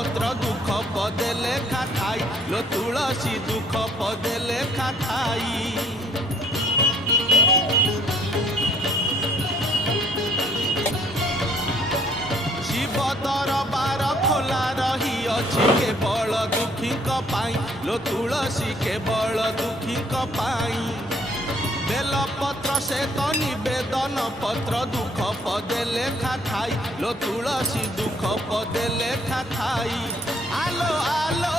पत्र दुख पदे लेखा थाई लो तुलसी दुख पदे लेखा थाई। शिव दरबार खोला रही अछि केवल दुखी पाई लो तुलसी केवल दुखी पाई। बेल पत्र से तो निवेदन पत्र दुख पदे लेखा थाई लो तुलसी दुख पदे लेखा थाई। आलो आलो